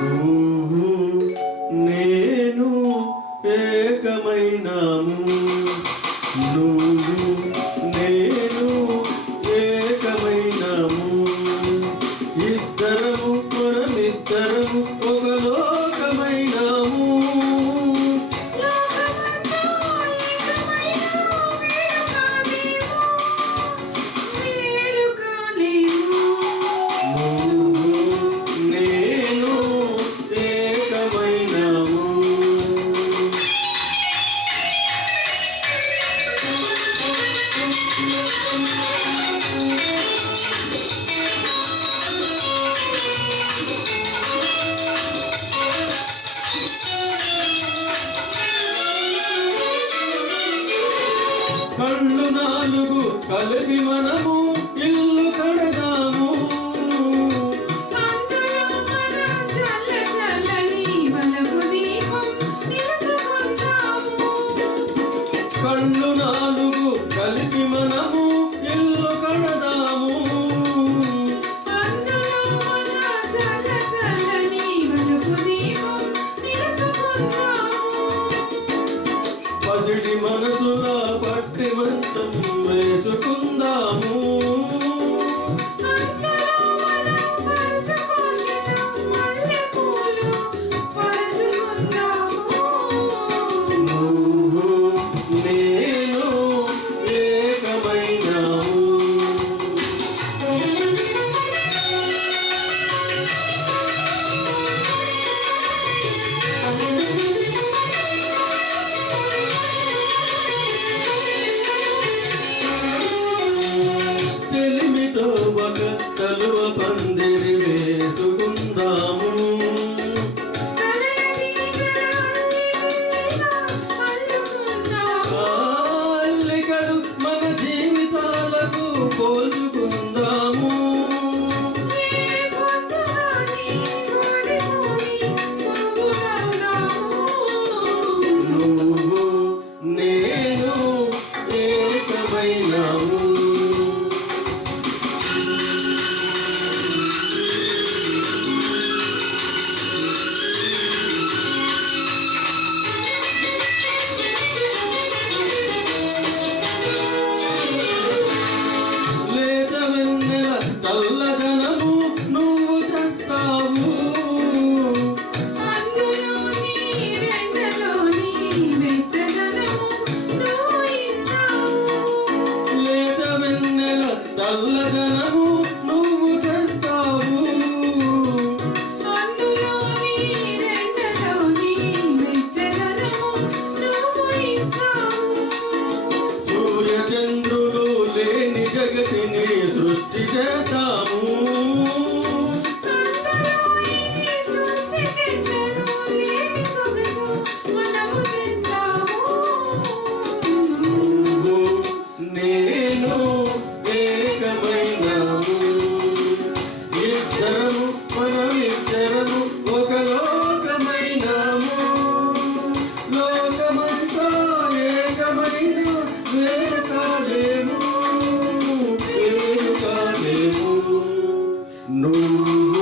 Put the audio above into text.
నువ్వు నేను ఏకమైనాము, నువ్వు నేను ఏకమైనాము, ఇద్దరము మనమిద్దరము ఒక లోకమైనాము. కళ్ళు నాలుగు కలిపి మనము ఇల్లు కడదాము, కళ్ళు నాలుగు కలిపి మనము ఇల్లు కడదాము, పసిడి మనసులా పట్టి మంచం వేసుకుందాము, నువ్వు నేను ఏకమైనాము. తెలిమితో ఒక తలువ పందిరి వేసుకుందాము, అల్లికలు మన జీవితాలకు పోల్చుకుందాము, నువ్వు నేను ఏకమైనాము. చల్లదనము నువ్వు తెస్తావు, లేత వెన్నెల చల్లదనము నువ్వు తెస్తావు, సూర్య చంద్రుడు లేని జగతిని సృష్టి చేస్తాము, నువ్వు నేను ఏకమైనాము, ఇద్దరము మనమిద్దరము ఒక లోకమైనాము, లోకమంతా ఏకమైన వేరు కాలేము, వేరు కాలేము. నువ్వు